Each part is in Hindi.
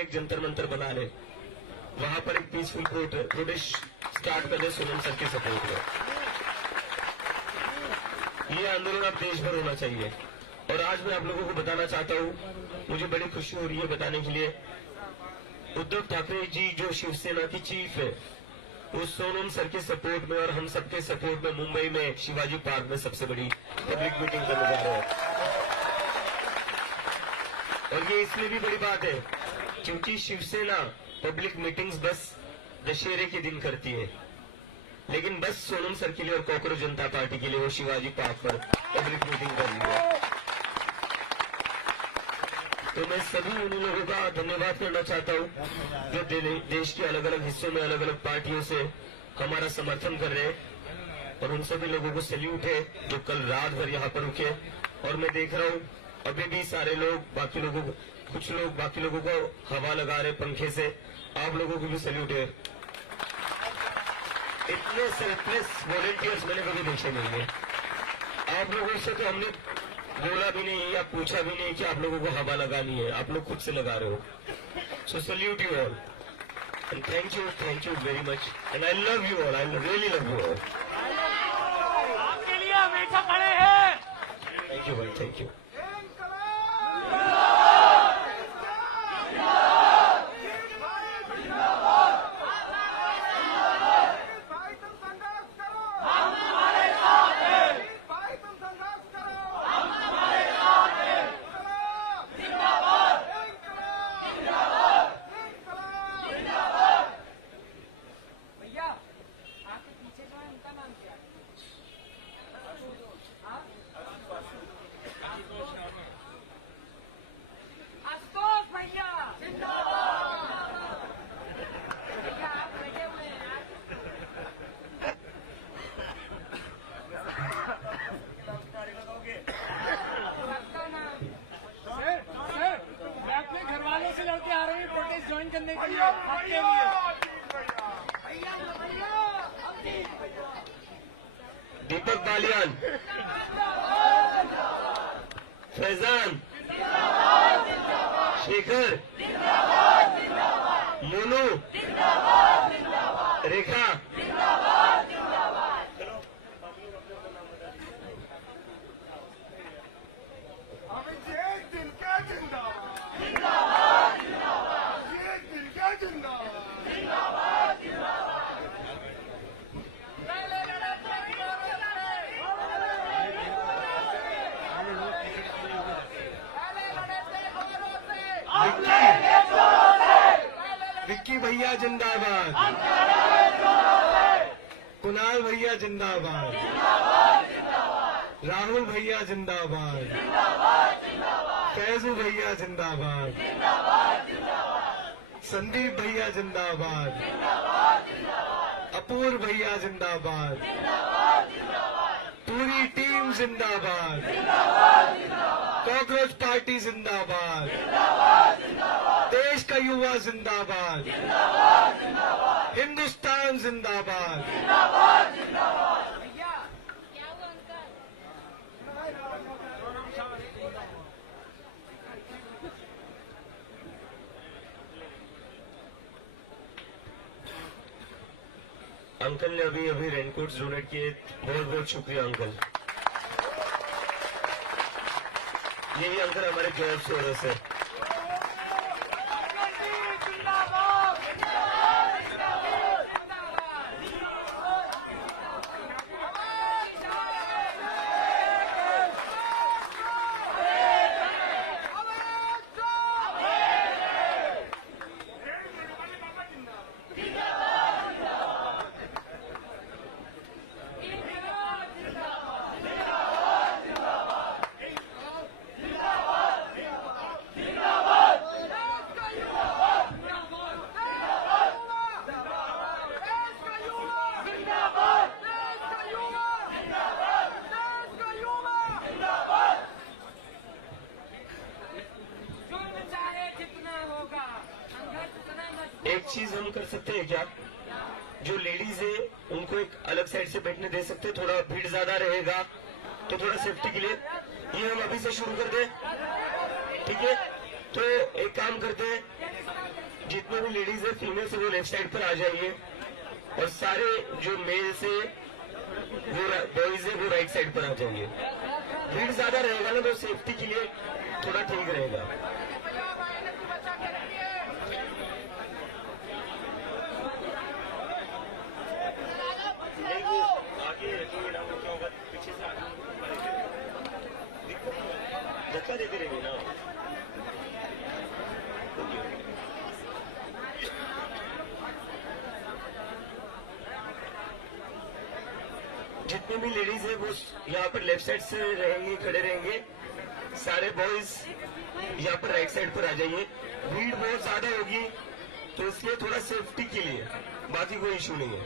में एक जंतर मंतर बना ले, वहां पर एक पीसफुल प्रोटेस्ट स्टार्ट कर दे सोनम सर के सपोर्ट में। ये आंदोलन अब देश भर होना चाहिए। और आज मैं आप लोगों को बताना चाहता हूँ, मुझे बड़ी खुशी हो रही है बताने के लिए, उद्धव ठाकरे जी जो शिवसेना की चीफ है, वो सोनम सर के सपोर्ट में और हम सबके सपोर्ट में मुंबई में शिवाजी पार्क में सबसे बड़ी पब्लिक मीटिंग करने जा रहे हैं। और ये इसलिए भी बड़ी बात है क्योंकि शिवसेना पब्लिक मीटिंग्स बस दशहरे के दिन करती है, लेकिन बस सोनम सर के लिए और कॉकरोच जनता पार्टी के लिए वो शिवाजी पार्क पर पब्लिक मीटिंग कर रही है। तो मैं सभी उन लोगों का धन्यवाद करना चाहता हूँ जो देश के अलग अलग हिस्सों में अलग अलग पार्टियों से हमारा समर्थन कर रहे हैं, और उन सभी लोगों को सैल्यूट है जो कल रात भर यहाँ पर रुके। और मैं देख रहा हूँ अभी भी सारे लोग कुछ लोग बाकी लोगों को हवा लगा रहे पंखे से, आप लोगों को भी सैल्यूट है। इतने सेल्फलेस वॉलंटियर्स मैंने कभी देखे नहीं है। आप लोगों से तो हमने बोला भी नहीं या पूछा भी नहीं कि आप लोगों को हवा लगानी है, आप लोग खुद से लगा रहे हो। So salute you all and thank you very much and I love you all, I really love you all. आपके लिए हमेशा खड़े हैं। थैंक यू भाई, थैंक यू। ज्वाइन करने के लिए आपके लिए दीपक बालियान, फैजान, शेखर, मोनू, रेखा, विक्की भैया जिंदाबाद, कुणाल भैया जिंदाबाद, राहुल भैया जिंदाबाद, फैजू भैया जिंदाबाद, संदीप भैया जिंदाबाद, अपूर्व भैया जिंदाबाद, पूरी टीम जिंदाबाद, कॉकरोच पार्टी जिंदाबाद, देश का युवा जिंदाबाद, हिंदुस्तान जिंदाबाद। अंकल ने अभी रेनकोट डोनेट किए, बहुत बहुत शुक्रिया अंकल। यही अंकल हमारे जॉब से हो रहे सर। एक चीज हम कर सकते हैं क्या, जो लेडीज है उनको एक अलग साइड से बैठने दे सकते हैं, थोड़ा भीड़ ज्यादा रहेगा तो थोड़ा सेफ्टी के लिए ये हम अभी से शुरू कर दें, ठीक है? तो एक काम करते हैं, जितने भी लेडीज है फीमेल से वो लेफ्ट साइड पर आ जाइए और सारे जो मेल से वो बॉयज है वो राइट साइड पर आ जाइए। भीड़ ज्यादा रहेगा ना तो सेफ्टी के लिए थोड़ा ठीक रहेगा। आगे रखेंगे ना क्या होगा, पीछे से धक्का देते रहेंगे ना। जितने भी लेडीज है वो यहाँ पर लेफ्ट साइड से रहेंगे, खड़े रहेंगे। सारे बॉयज यहाँ पर राइट साइड पर आ जाइए। भीड़ बहुत ज्यादा होगी तो इसलिए थोड़ा सेफ्टी के लिए, बाकी कोई इशू नहीं है।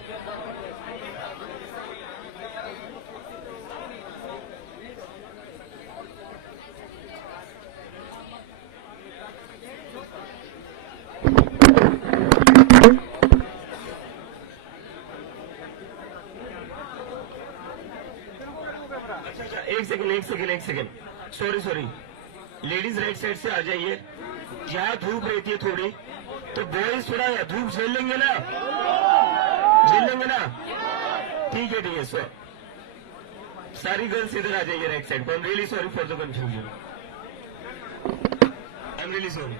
अच्छा, एक second, sorry, ladies right side से आ जाइए। जहाँ धूप रहती है थोड़ी तो बॉयज थोड़ा धूप झेल लेंगे ना, ठीक है सर। सारी गर्ल्स इधर आ जाइए राइट साइड पर। I am really sorry for the confusion, I am really sorry.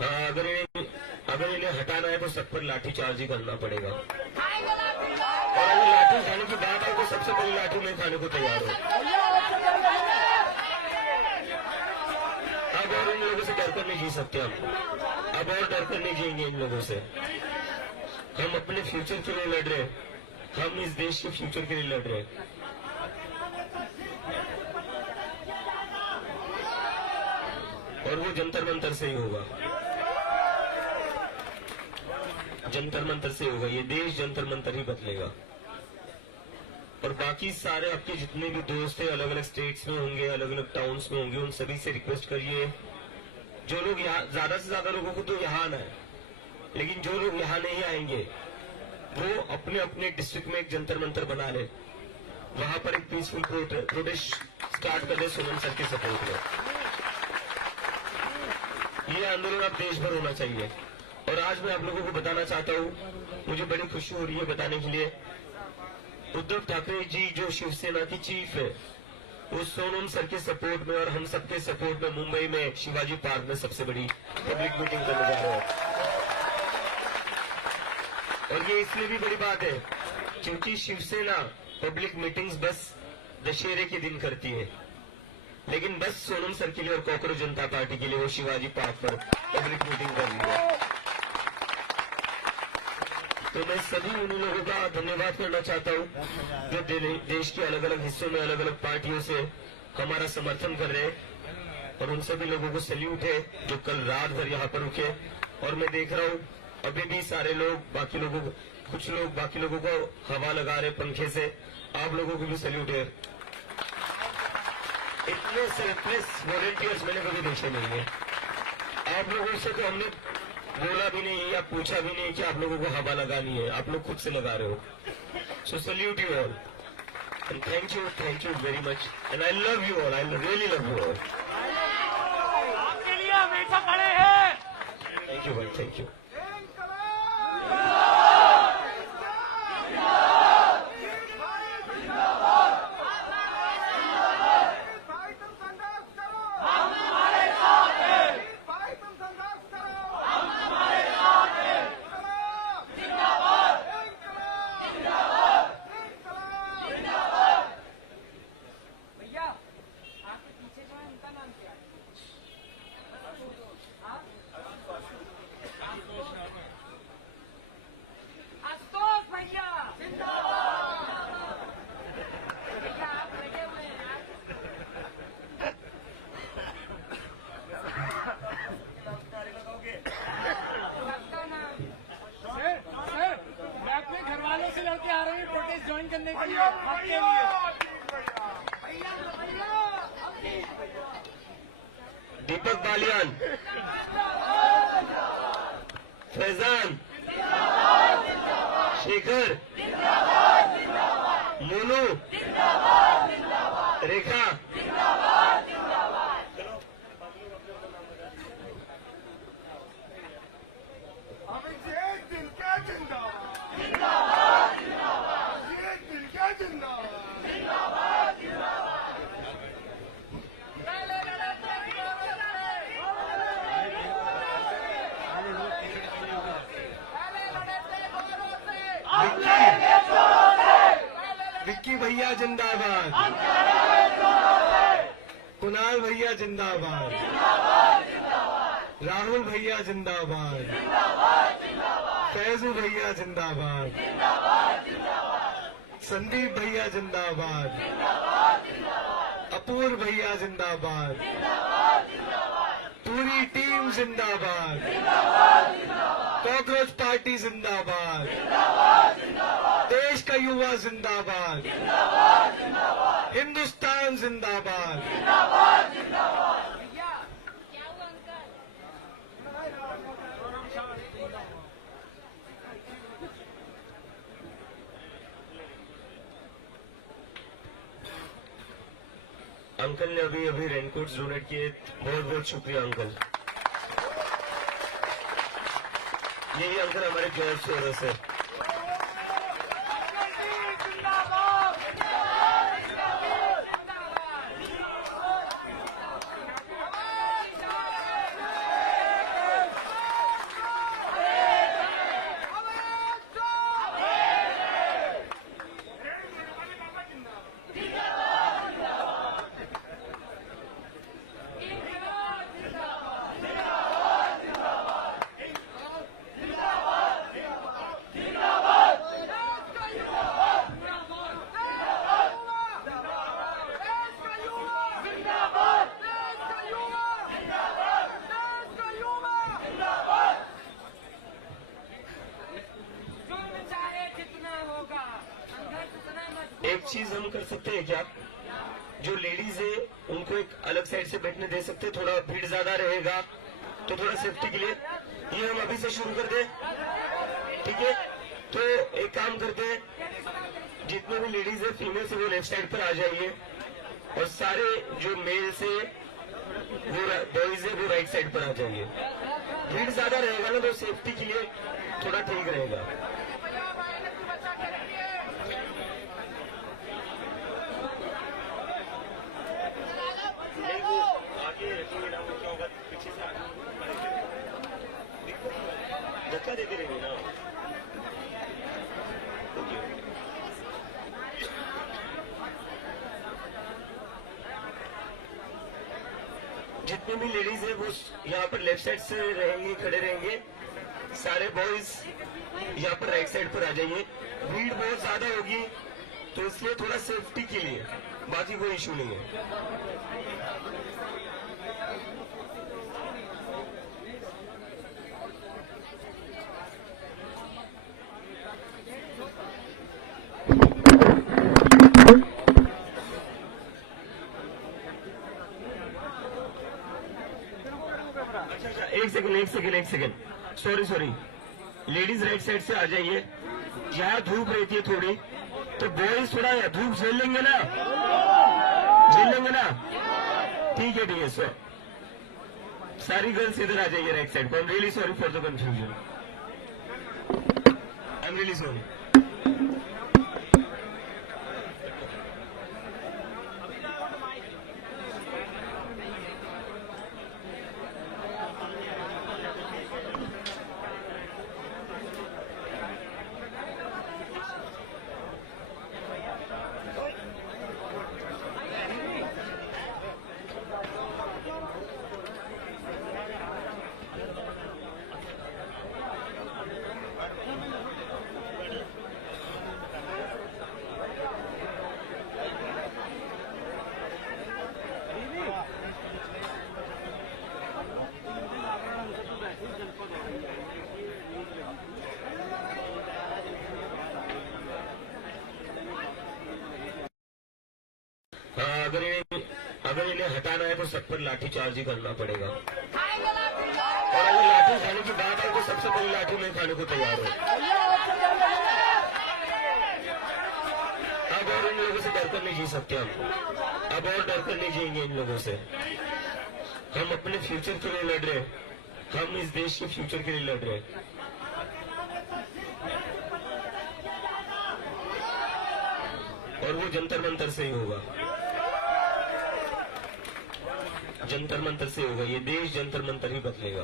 हाँ, अगर इन्हें हटाना है तो सब पर लाठी चार्ज ही करना पड़ेगा। और अगर लाठी खाने की बात है तो सबसे बड़ी लाठी मैं खाने को तैयार हूँ। अब और इन लोगों से डरकर नहीं जी सकते हम, अब और डरकर नहीं जिएंगे इन लोगों से। हम अपने फ्यूचर के लिए लड़ रहे, हम इस देश के फ्यूचर के लिए लड़ रहे। और वो जंतर मंतर से ही होगा, जंतर मंतर से होगा। ये देश जंतर मंतर ही बदलेगा। और बाकी सारे आपके जितने भी दोस्त हैं अलग अलग स्टेट्स में होंगे, अलग अलग टाउन्स में होंगे, उन सभी से रिक्वेस्ट करिए, जो लोग यहाँ, ज्यादा से ज्यादा लोगों को तो यहाँ आना है, लेकिन जो लोग यहाँ नहीं आएंगे वो अपने अपने डिस्ट्रिक्ट में एक जंतर मंतर बना ले, वहां पर एक पीसफुल प्रोटेस्ट स्टार्ट कर दे सोनम सर के सपोर्ट में। ये आंदोलन अब देश भर होना चाहिए। और आज मैं आप लोगों को बताना चाहता हूँ, मुझे बड़ी खुशी हो रही है बताने के लिए, उद्धव ठाकरे जी जो शिवसेना की चीफ है, वो सोनम सर के सपोर्ट में और हम सबके सपोर्ट में मुंबई में शिवाजी पार्क में सबसे बड़ी पब्लिक मीटिंग करने जा रहे हैं। और ये इसलिए भी बड़ी बात है क्योंकि शिवसेना पब्लिक मीटिंग्स बस दशहरे के दिन करती है, लेकिन बस सोनम सर के लिए और कॉकरोच जनता पार्टी के लिए वो शिवाजी पार्क पर पब्लिक मीटिंग कर रही है। तो मैं सभी उन लोगों का धन्यवाद करना चाहता हूँ जो देश के अलग अलग हिस्सों में अलग अलग पार्टियों से हमारा समर्थन कर रहे हैं। और उन सभी लोगों को सैल्यूट है जो कल रात भर यहाँ पर रुके। और मैं देख रहा हूँ अभी भी सारे लोग कुछ लोग बाकी लोगों को हवा लगा रहे पंखे से। आप लोगों को भी सैल्यूट है। इतने सेल्फलेस वॉलंटियर्स मैंने कभी देखे नहीं है। आप लोगों से तो हमने बोला भी नहीं या पूछा भी नहीं कि आप लोगों को हवा लगानी है, आप लोग खुद से लगा रहे हो। So salute you all and thank you very much and I love you all, I really love you all. आपके लिए हमेशा खड़े हैं। थैंक यू भाई, थैंक यू। आशुतोष भैया भैया आप लगे हुए हैं यार। सबका नाम सर मैं अपने घर वालों से लड़के आ रही हूँ प्रोटेस्ट ज्वाइन करने के लिए आपके लिए। दीपक बालियान, फैजान, शेखर, मोनू, रेखा, अभिषेक दिल का जिंदाबाद जिंदाबाद जिंदाबाद, ये दिल का जिंदाबाद। विक्की भैया जिंदाबाद, कुणाल भैया जिंदाबाद, राहुल भैया जिंदाबाद, फैजू भैया जिंदाबाद, संदीप भैया जिंदाबाद, अपूर्व भैया जिंदाबाद, पूरी टीम जिंदाबाद, कॉकरोच पार्टी जिंदाबाद, देश का युवा जिंदाबाद, हिंदुस्तान जिंदाबाद। अंकल ने अभी रेनकोट डोनेट किए, बहुत बहुत शुक्रिया अंकल। यही अंकल हमारे जॉब से हो रहे हैं। एक चीज हम कर सकते हैं क्या, जो लेडीज है उनको एक अलग साइड से बैठने दे सकते हैं, थोड़ा भीड़ ज्यादा रहेगा तो थोड़ा सेफ्टी के लिए ये हम अभी से शुरू कर दें, ठीक है। तो एक काम करते हैं, जितने भी लेडीज है फीमेल से वो लेफ्ट साइड पर आ जाइए और सारे जो मेल से वो बॉयज है वो राइट साइड पर आ जाइए। भीड़ ज्यादा रहेगा ना तो सेफ्टी के लिए थोड़ा ठीक रहेगा। धक्का देते रहेंगे ना। जितने भी लेडीज है वो यहाँ पर लेफ्ट साइड से रहेंगे, खड़े रहेंगे। सारे बॉयज यहाँ पर राइट साइड पर आ जाइए। भीड़ बहुत ज्यादा होगी तो इसलिए थोड़ा सेफ्टी के लिए, बाकी कोई इशू नहीं है। एक second sorry ladies right side से आ जाइए। यहाँ धूप रहती है थोड़ी तो बॉयज थोड़ा धूप झेल लेंगे ना, ठीक है सर। सारी गर्ल्स इधर आ जाइए राइट साइड पर। I am really sorry for the confusion, I am really sorry. अगर इन्हें हटाना है तो सब पर लाठीचार्ज ही करना पड़ेगा। और अगर लाठी खाने की बात है तो सबसे पहले लाठी मैं खाने को तैयार हूँ। अब और इन लोगों से डरकर नहीं जी सकते हम, अब और डरकर नहीं जिएंगे इन लोगों से। हम अपने फ्यूचर के लिए लड़ रहे हैं, हम इस देश के फ्यूचर के लिए लड़ रहे हैं। और वो जंतर मंतर से ही होगा, जंतर मंतर से होगा। ये देश जंतर मंतर ही बदलेगा।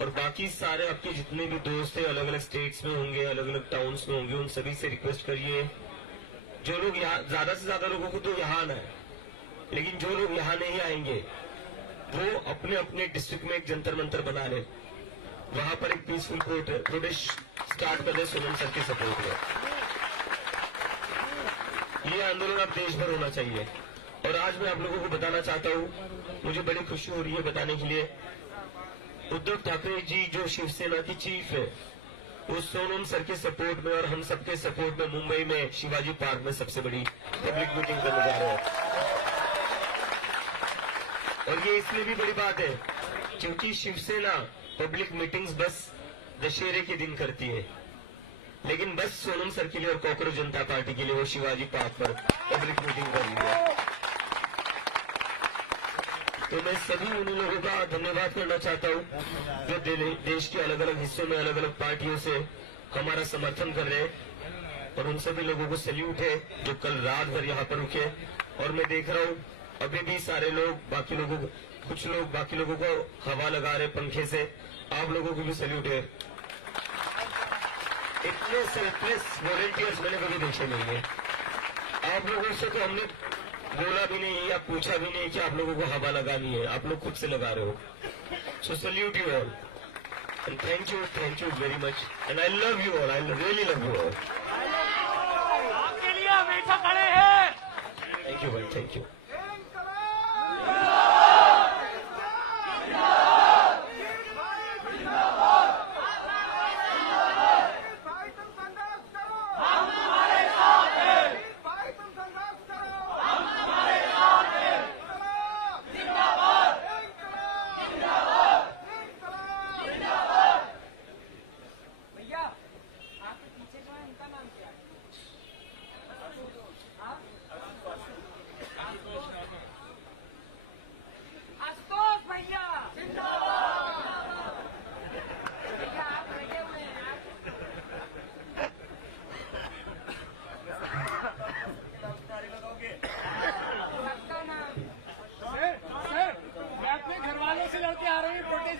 और बाकी सारे आपके जितने भी दोस्त हैं अलग अलग स्टेट्स में होंगे, अलग अलग टाउन्स में होंगे, उन सभी से रिक्वेस्ट करिए, जो लोग यहाँ, ज्यादा से ज्यादा लोगों को तो यहाँ आना है, लेकिन जो लोग यहाँ नहीं आएंगे वो अपने अपने डिस्ट्रिक्ट में एक जंतर मंतर बना ले, वहां पर एक पीसफुल प्रोटेस्ट स्टार्ट कर दे सोनम सर के सपोर्ट में। ये आंदोलन अब देश भर होना चाहिए। और आज मैं आप लोगों को बताना चाहता हूँ, मुझे बड़ी खुशी हो रही है बताने के लिए, उद्धव ठाकरे जी जो शिवसेना की चीफ है, वो सोनम सर के सपोर्ट में और हम सबके सपोर्ट में मुंबई में शिवाजी पार्क में सबसे बड़ी पब्लिक मीटिंग करने जा रहे हैं। और ये इसलिए भी बड़ी बात है क्योंकि शिवसेना पब्लिक मीटिंग्स बस दशहरे के दिन करती है, लेकिन बस सोनम सर के लिए और कॉकरोच जनता पार्टी के लिए वो शिवाजी पार्क पर पब्लिक मीटिंग कर रही है। तो मैं सभी उन लोगों का धन्यवाद करना चाहता हूँ जो देश के अलग अलग हिस्सों में अलग अलग पार्टियों से हमारा समर्थन कर रहे हैं। और उन सभी लोगों को सैल्यूट है जो कल रात भर यहाँ पर रुके। और मैं देख रहा हूँ अभी भी सारे लोग कुछ लोग बाकी लोगों को हवा लगा रहे पंखे से, आप लोगों को भी सैल्यूट है। इतने सेल्फलेस वॉलंटियर्स मैंने कभी देखे नहीं है। आप लोगों से तो हमने बोला भी नहीं या पूछा भी नहीं कि आप लोगों को हवा लगानी है, आप लोग खुद से लगा रहे हो। So salute you all and thank you very much and I love you all, I really love you all. आपके लिए हमेशा खड़े हैं। थैंक यू भाई, थैंक यू।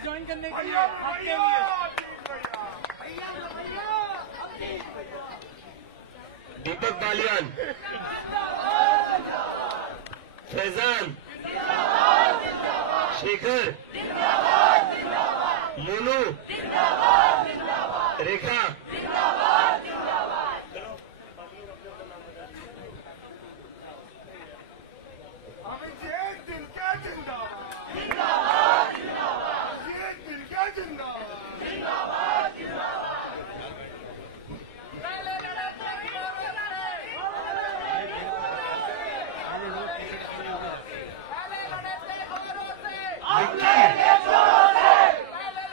ज्वाइन करने के लिए आपके लिए दीपक बालियान, फैजान, शेखर, मोनू, रेखा,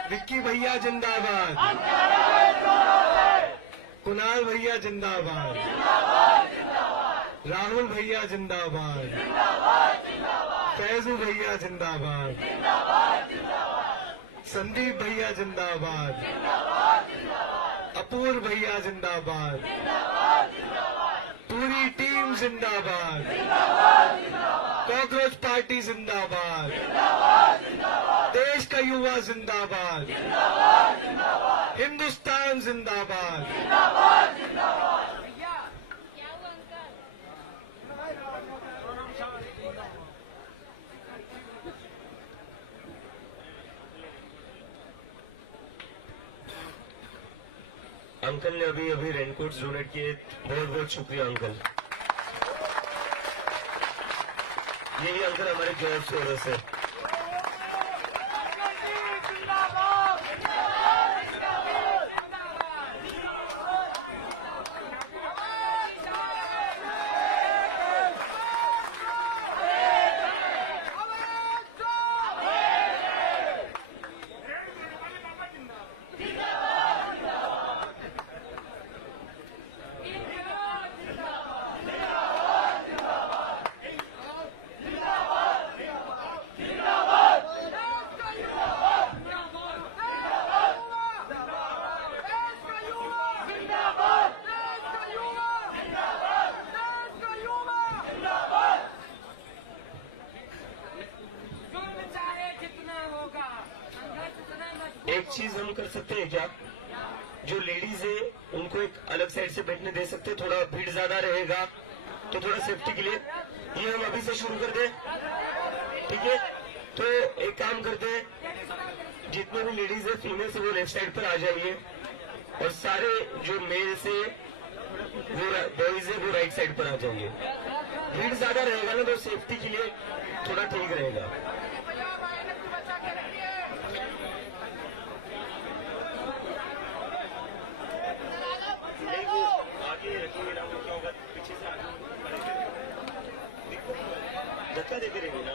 विक्की भैया जिंदाबाद, कुणाल भैया जिंदाबाद, राहुल भैया जिंदाबाद, फैजू भैया जिंदाबाद, संदीप भैया जिंदाबाद, अपूर्व भैया जिंदाबाद, पूरी टीम जिंदाबाद, कॉकरोच पार्टी जिंदाबाद, देश का युवा जिंदाबाद, हिंदुस्तान जिंदाबाद। अंकल ने अभी रेनकोट डोनेट किए, बहुत बहुत शुक्रिया अंकल। यही अंकल हमारे जॉब से हो रहे से। एक चीज हम कर सकते हैं क्या, जो लेडीज है उनको एक अलग साइड से बैठने दे सकते हैं, थोड़ा भीड़ ज्यादा रहेगा तो थोड़ा सेफ्टी के लिए ये हम अभी से शुरू कर दें, ठीक है। तो एक काम करते हैं, जितने भी लेडीज है फीमेल से वो लेफ्ट साइड पर आ जाइए और सारे जो मेल से वो बॉयज है वो राइट साइड पर आ जाइए। भीड़ ज्यादा रहेगा ना तो सेफ्टी के लिए थोड़ा ठीक रहेगा। आगे रखेंगे ना, क्या होगा पीछे से धक्का देते रहेंगे ना।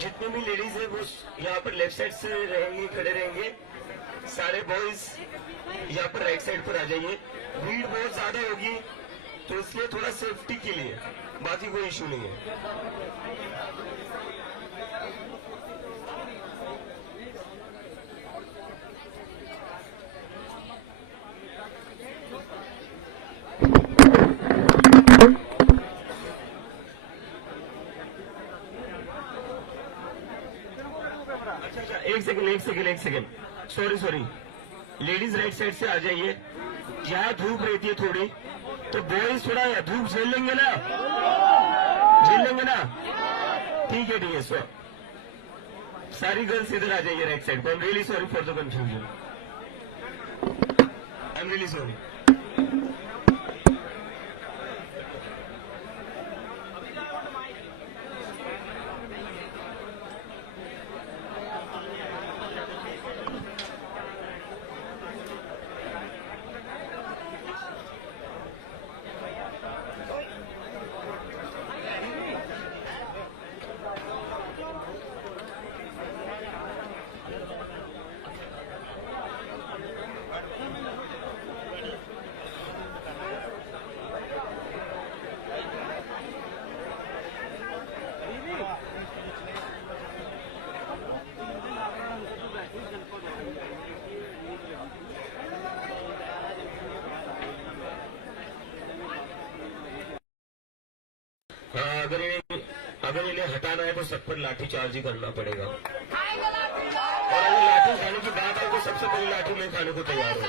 जितने भी लेडीज है वो यहाँ पर लेफ्ट साइड से रहेंगे, खड़े रहेंगे। सारे बॉयज यहाँ पर राइट साइड पर आ जाइए। भीड़ बहुत ज्यादा होगी तो इसलिए थोड़ा सेफ्टी के लिए, बाकी कोई इशू नहीं है। अच्छा, एक second, sorry, ladies right side से आ जाइए। यहाँ धूप रहती है थोड़ी, तो बॉयज थोड़ा धूप झेल लेंगे ना, ठीक है। सारी गर्ल्स इधर आ जाइए राइट साइड पर। I am really sorry for the confusion, I am really sorry. अगर इन्हें हटाना है तो सब पर लाठी चार्ज ही करना पड़ेगा। और अगर लाठी खाने की बात है तो सबसे पहले लाठी में खाने को तैयार हो।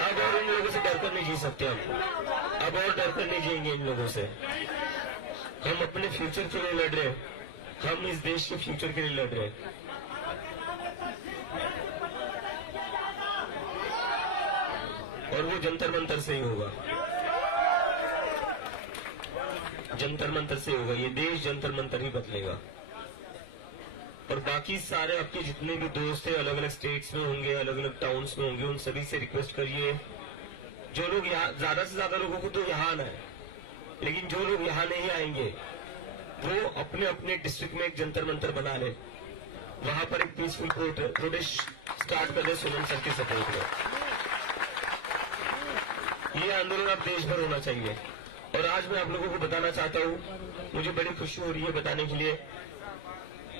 अब और इन लोगों से डरकर नहीं जी सकते हम, अब और डरकर नहीं जिएंगे इन लोगों से। हम अपने फ्यूचर के लिए लड़ रहे, हम इस देश के फ्यूचर के लिए लड़ रहे। और वो जंतर मंतर से ही होगा, जंतर मंतर से होगा। ये देश जंतर मंतर ही बदलेगा। और बाकी सारे आपके जितने भी दोस्त हैं अलग अलग स्टेट्स में होंगे, अलग अलग टाउन्स में होंगे, उन सभी से रिक्वेस्ट करिए, जो लोग यहाँ, ज्यादा से ज्यादा लोगों को तो यहाँ आना है, लेकिन जो लोग यहाँ नहीं आएंगे वो अपने अपने डिस्ट्रिक्ट में एक जंतर मंतर बना ले, वहां पर एक पीसफुल प्रोटेस्ट स्टार्ट कर दे सोनम सर के सपोर्ट में। ये आंदोलन अब देश भर होना चाहिए। और आज मैं आप लोगों को बताना चाहता हूँ, मुझे बड़ी खुशी हो रही है बताने के लिए,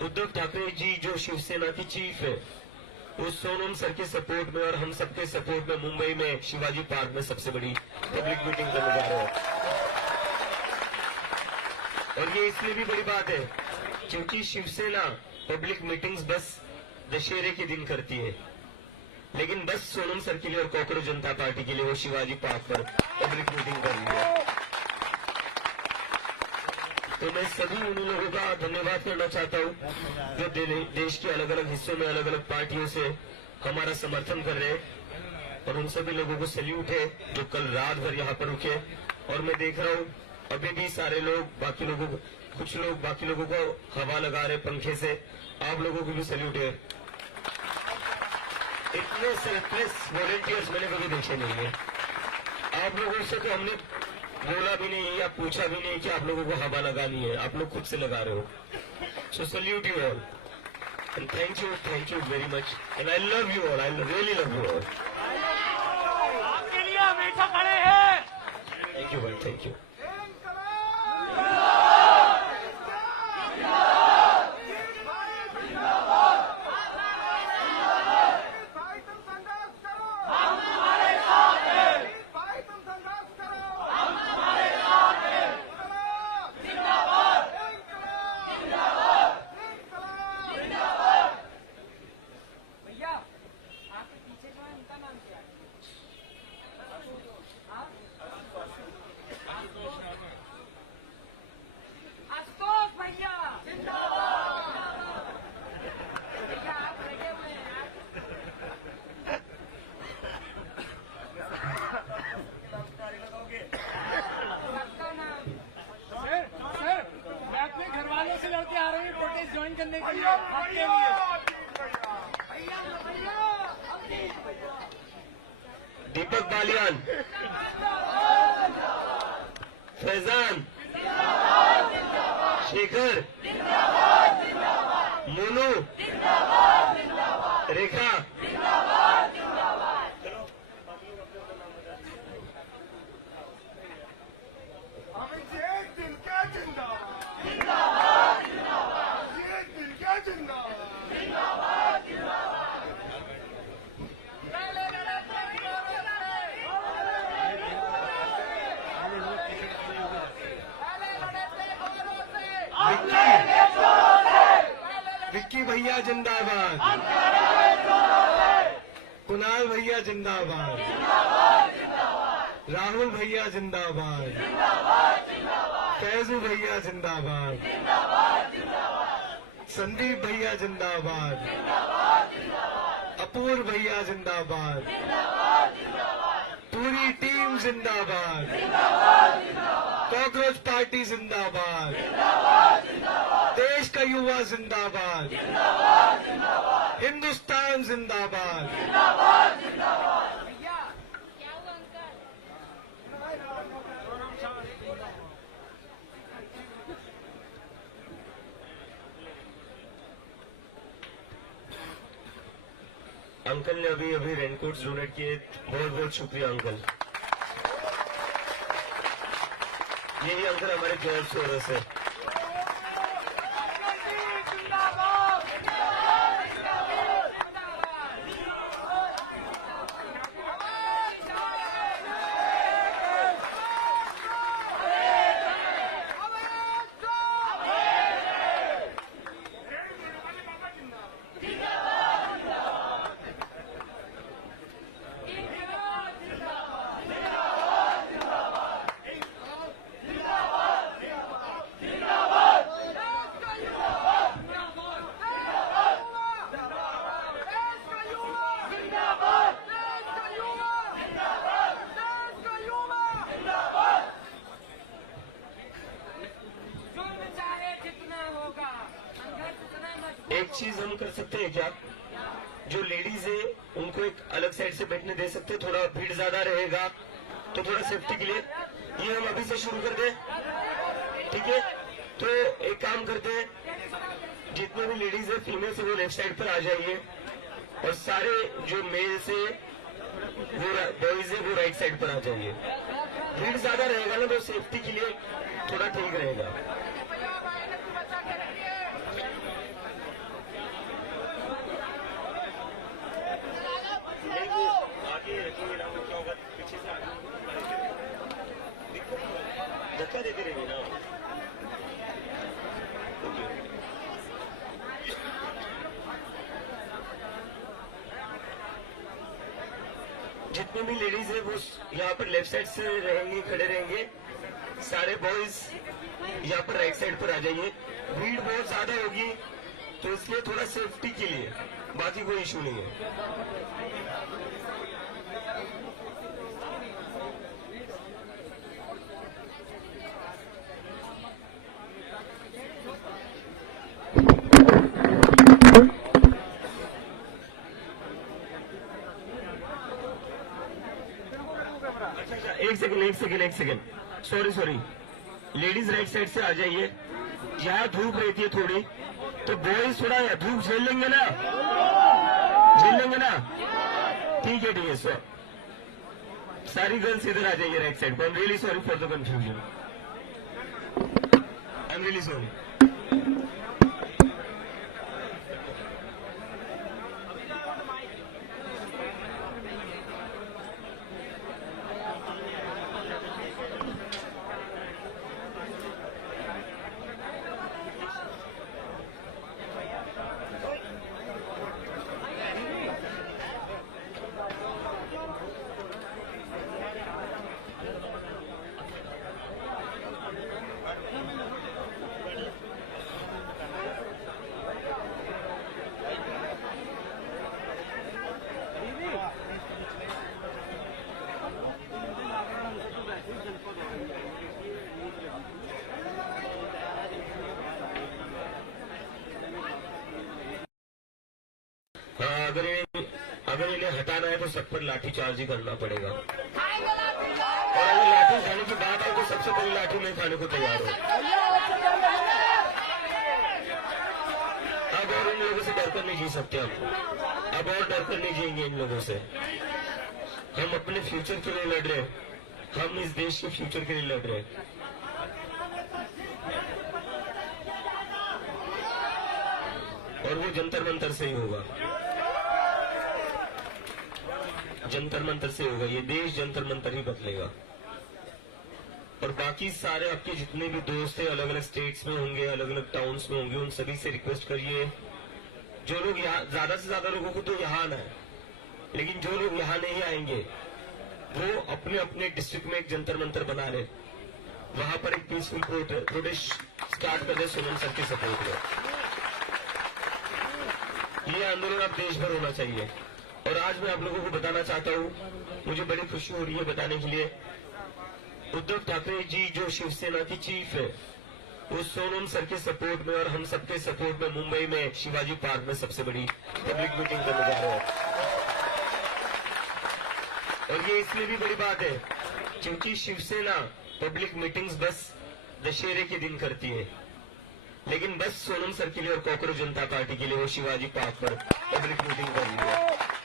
उद्धव ठाकरे जी जो शिवसेना की चीफ है, वो सोनम सर के सपोर्ट में और हम सबके सपोर्ट में मुंबई में शिवाजी पार्क में सबसे बड़ी पब्लिक मीटिंग करने जा रहे हैं। और ये इसलिए भी बड़ी बात है क्योंकि शिवसेना पब्लिक मीटिंग्स बस दशहरे के दिन करती है, लेकिन बस सोनम सर के लिए और कॉकरोच जनता पार्टी के लिए वो शिवाजी पार्क पर पब्लिक मीटिंग कर रही है। तो मैं सभी उन लोगों का धन्यवाद करना चाहता हूँ जो देश के अलग अलग हिस्सों में अलग अलग पार्टियों से हमारा समर्थन कर रहे हैं। और उन सभी लोगों को सैल्यूट है जो कल रात भर यहाँ पर रुके। और मैं देख रहा हूँ अभी भी सारे लोग कुछ लोग बाकी लोगों को हवा लगा रहे पंखे से, आप लोगों को भी सैल्यूट है। इतने सेल्फलेस वॉलंटियर्स मैंने कभी देखे नहीं है। आप लोगों से तो हमने बोला भी नहीं या पूछा भी नहीं कि आप लोगों को हवा लगानी है, आप लोग खुद से लगा रहे हो। So salute you all and thank you very much and I love you all, I really love you all. आपके लिए हमेशा खड़े हैं। थैंक यू भाई, थैंक यू। हम तुम्हारे साथ हैं। के लिए। दीपक बालियान, फैजान, शेखर, मोनू, रेखा, विक्की भैया जिंदाबाद, कुणाल भैया जिंदाबाद, राहुल भैया जिंदाबाद, फैजू भैया जिंदाबाद, संदीप भैया जिंदाबाद, अपूर्व भैया जिंदाबाद, पूरी टीम जिंदाबाद, कॉकरोच पार्टी जिंदाबाद, देश का युवा जिंदाबाद, हिंदुस्तान जिंदाबाद। अंकल ने अभी अभी रेनकोट्स डोनेट किए, बहुत बहुत शुक्रिया अंकल। यही अंकल हमारे गर्व सोरस है। एक चीज हम कर सकते हैं क्या, जो लेडीज है उनको एक अलग साइड से बैठने दे सकते हैं, थोड़ा भीड़ ज्यादा रहेगा तो थोड़ा सेफ्टी के लिए ये हम अभी से शुरू कर दें, ठीक है? तो एक काम करते हैं, जितने भी लेडीज है फीमेल से वो लेफ्ट साइड पर आ जाइए और सारे जो मेल्स है वो बॉयज है वो राइट साइड पर आ जाइए। भीड़ ज्यादा रहेगा ना तो सेफ्टी के लिए थोड़ा ठीक रहेगा। धक्का देते रहेंगे ना। जितने भी लेडीज है वो यहाँ पर लेफ्ट साइड से रहेंगे, खड़े रहेंगे। सारे बॉयज यहाँ पर राइट साइड पर आ जाइए। भीड़ बहुत ज्यादा होगी तो इसलिए थोड़ा सेफ्टी के लिए, बाकी कोई इशू नहीं है। एक second sorry ladies right side से आ जाइए। यहाँ धूप रहती है थोड़ी तो बॉयज थोड़ा धूप झेल लेंगे ना, ठीक है सर। सारी गर्ल्स इधर आ जाइए राइट साइड पर। I am really sorry for the confusion, I am really sorry. हाँ, अगर इन्हें हटाना है तो सब पर लाठी चार्ज ही करना पड़ेगा। और अगर लाठी खाने की बात है तो सबसे पहले लाठी मैं खाने को तैयार हूँ। अब और इन लोगों से डरकर नहीं जी सकते हम। अब और डरकर नहीं जिएंगे इन लोगों से। हम अपने फ्यूचर के लिए लड़ रहे हैं। हम इस देश के फ्यूचर के लिए लड़ रहे हैं। और वो जंतर मंतर से ही होगा। जंतर मंतर से होगा। ये देश जंतर मंतर ही बदलेगा। और बाकी सारे आपके जितने भी दोस्त हैं अलग अलग स्टेट्स में होंगे, अलग अलग टाउन्स में होंगे, उन सभी से रिक्वेस्ट करिए, जो लोग यहाँ, ज्यादा से ज्यादा लोगों को तो यहाँ आना है, लेकिन जो लोग यहाँ नहीं आएंगे वो अपने अपने डिस्ट्रिक्ट में एक जंतर मंतर बना रहे, वहां पर एक पीसफुल प्रोटेस्ट स्टार्ट कर रहे सोनम सर के सपोर्ट में। ये आंदोलन अब देश भर होना चाहिए। और आज मैं आप लोगों को बताना चाहता हूँ, मुझे बड़ी खुशी हो रही है बताने के लिए, उद्धव ठाकरे जी जो शिवसेना की चीफ है, वो सोनम सर के सपोर्ट में और हम सबके सपोर्ट में मुंबई में शिवाजी पार्क में सबसे बड़ी पब्लिक मीटिंग करने जा रहे हैं। और ये इसलिए भी बड़ी बात है क्योंकि शिवसेना पब्लिक मीटिंग्स बस दशहरे के दिन करती है, लेकिन बस सोनम सर के लिए और कॉकरोच जनता पार्टी के लिए वो शिवाजी पार्क पर पब्लिक मीटिंग कर रही है।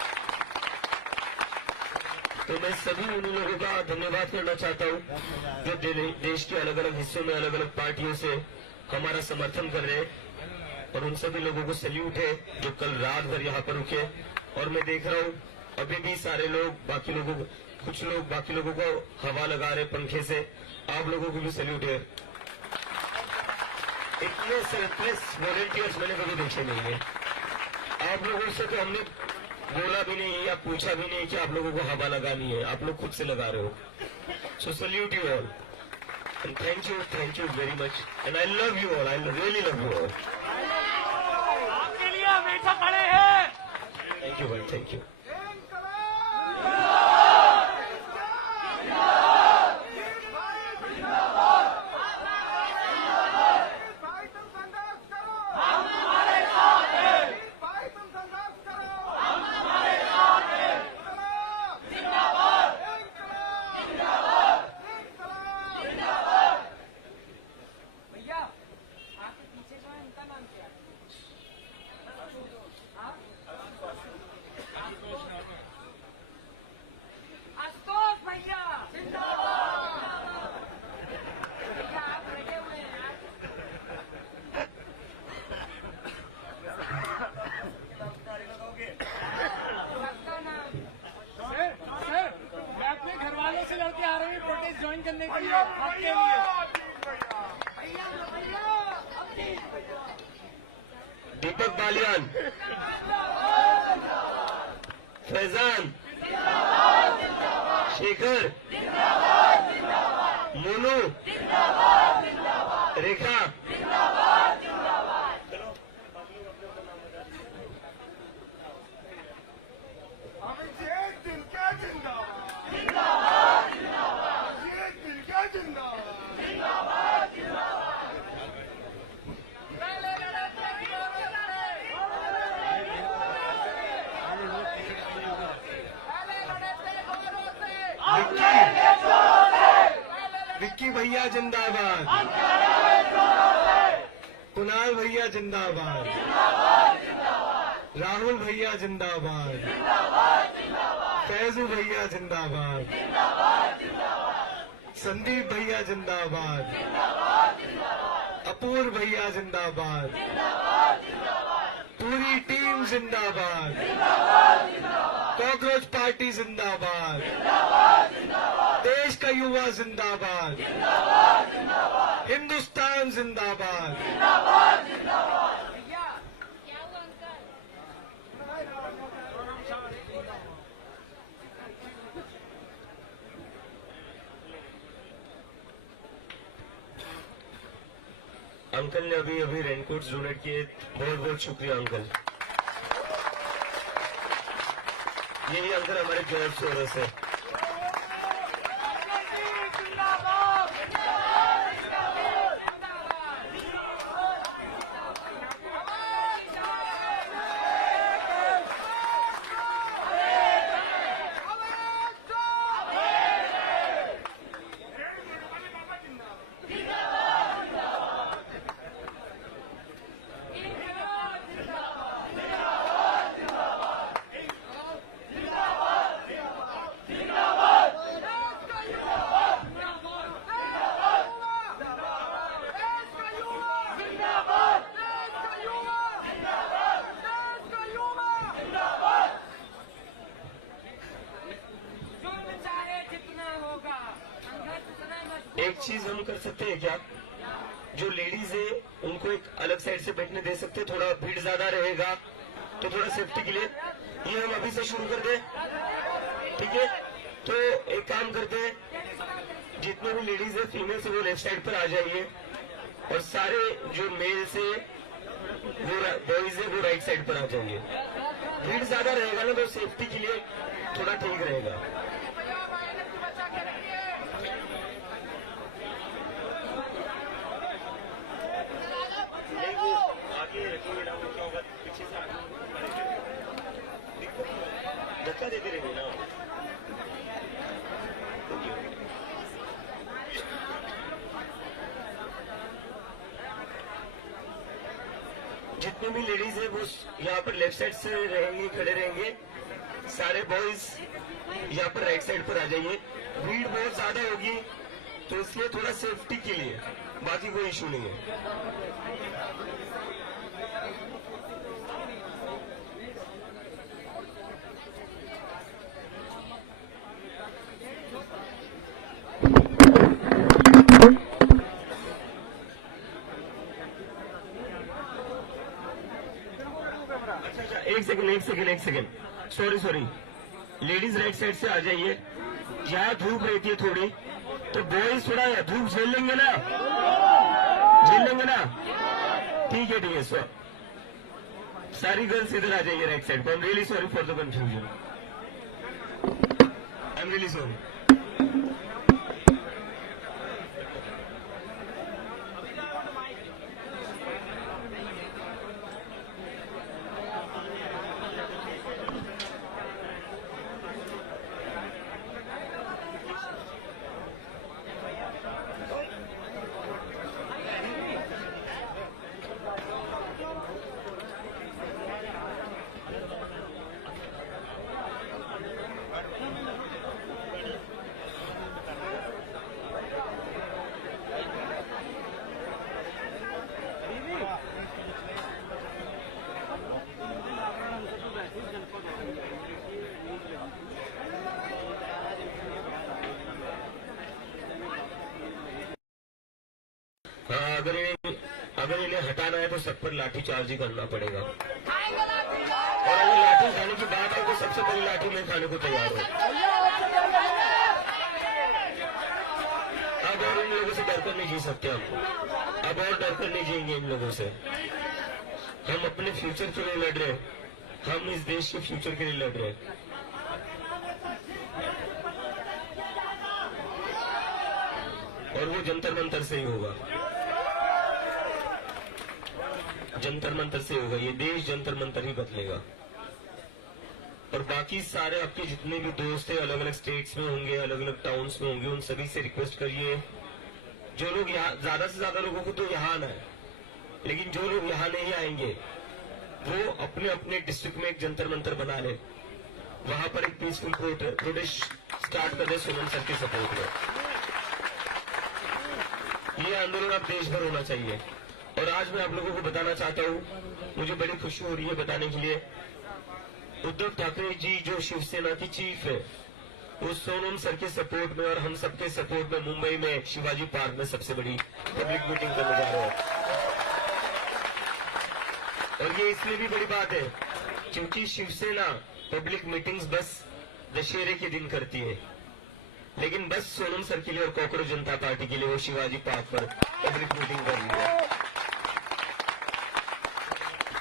तो मैं सभी उन लोगों का धन्यवाद करना चाहता हूँ जो देश के अलग अलग हिस्सों में अलग अलग पार्टियों से हमारा समर्थन कर रहे हैं। और उन सभी लोगों को सैल्यूट है जो कल रात भर यहाँ पर रुके। और मैं देख रहा हूँ अभी भी सारे लोग कुछ लोग बाकी लोगों को हवा लगा रहे पंखे से। आप लोगों को भी सैल्यूट है। इतने सेल्फलेस वॉलंटियर्स मैंने कभी देखे नहीं है। आप लोगों से तो हमने बोला भी नहीं या पूछा भी नहीं कि आप लोगों को हवा लगानी है, आप लोग खुद से लगा रहे हो। So salute you all and thank you very much and I love you all, I really love you all. आपके लिए हमेशा खड़े हैं। थैंक यू भाई, थैंक यू। ज्वाइन करने के लिए आपके लिए दीपक बालियान, फैजान, शेखर, मोनू, रेखा, विक्की भैया जिंदाबाद, कुणाल भैया जिंदाबाद, राहुल भैया जिंदाबाद, फैजू भैया जिंदाबाद, संदीप भैया जिंदाबाद, अपूर्व भैया जिंदाबाद, पूरी टीम जिंदाबाद, कॉकरोच पार्टी जिंदाबाद, देश का युवा जिंदाबाद, हिंदुस्तान जिंदाबाद। अंकल ने अभी रेनकोट डोनेट किए, बहुत बहुत शुक्रिया अंकल। यही अंकल हमारे जॉब सोरस है। एक चीज हम कर सकते हैं क्या, जो लेडीज है उनको एक अलग साइड से बैठने दे सकते हैं, थोड़ा भीड़ ज्यादा रहेगा तो थोड़ा सेफ्टी के लिए ये हम अभी से शुरू कर दें, ठीक है। तो एक काम करते हैं, जितने भी लेडीज है फीमेल से वो लेफ्ट साइड पर आ जाइए और सारे जो मेल से वो बॉयज है वो राइट साइड पर आ जाइए। भीड़ ज्यादा रहेगा ना तो सेफ्टी के लिए थोड़ा ठीक रहेगा। आगे रखिए ना, वो क्या होगा पीछे से धक्का देते रहेंगे ना। जितने भी लेडीज है वो यहाँ पर लेफ्ट साइड से रहेंगे, खड़े रहेंगे। सारे बॉयज यहाँ पर राइट साइड पर आ जाइए। भीड़ बहुत ज्यादा होगी तो इसलिए थोड़ा सेफ्टी के लिए, बाकी कोई इशू नहीं है। अच्छा, एक second, sorry, ladies right side से आ जाइए। यहाँ धूप रहती है थोड़ी तो बॉयज थोड़ा धूप झेल लेंगे ना, ठीक है सर। सारी गर्ल्स इधर आ जाइए राइट साइड पर। I am really sorry for the confusion, I am really sorry. हाँ, अगर इन्हें हटाना है तो सब पर लाठी चार्ज ही करना पड़ेगा। और अगर लाठी खाने की बात है तो सबसे पहले लाठी मैं खाने को तैयार हूँ। अब और इन लोगों से डरकर नहीं जी सकते हम, अब और डरकर नहीं जिएंगे इन लोगों से। हम अपने फ्यूचर के लिए लड़ रहे हैं, हम इस देश के फ्यूचर के लिए लड़ रहे हैं। और वो जंतर मंतर से ही होगा, जंतर मंतर से होगा। ये देश जंतर मंतर ही बदलेगा। और बाकी सारे आपके जितने भी दोस्त हैं अलग अलग स्टेट्स में होंगे, अलग अलग टाउन्स में होंगे, उन सभी से रिक्वेस्ट करिए, जो लोग यहाँ, ज्यादा से ज्यादा लोगों को तो यहाँ आना है, लेकिन जो लोग यहाँ नहीं आएंगे वो अपने अपने डिस्ट्रिक्ट में एक जंतर मंतर बना ले, वहां पर एक पीसफुल प्रोटेस्ट स्टार्ट कर दे सोनम सर के सपोर्ट में। ये आंदोलन अब देश भर होना चाहिए। और आज मैं आप लोगों को बताना चाहता हूँ, मुझे बड़ी खुशी हो रही है बताने के लिए, उद्धव ठाकरे जी जो शिवसेना की चीफ है वो सोनम सर के सपोर्ट में और हम सबके सपोर्ट में मुंबई में शिवाजी पार्क में सबसे बड़ी पब्लिक मीटिंग करने जा रहे हैं। और ये इसलिए भी बड़ी बात है क्योंकि शिवसेना पब्लिक मीटिंग्स बस दशहरे के दिन करती है, लेकिन बस सोनम सर के लिए और कॉकरोच जनता पार्टी के लिए वो शिवाजी पार्क पर पब्लिक मीटिंग कर रही है।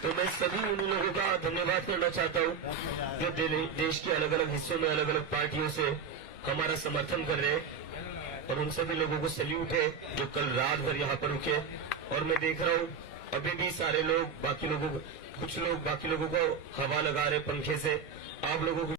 तो मैं सभी उन लोगों का धन्यवाद करना चाहता हूँ जो देश के अलग अलग हिस्सों में अलग अलग पार्टियों से हमारा समर्थन कर रहे हैं। और उन सभी लोगों को सैल्यूट है जो कल रात भर यहाँ पर रुके। और मैं देख रहा हूँ अभी भी सारे लोग कुछ लोग बाकी लोगों को हवा लगा रहे पंखे से। आप लोगों को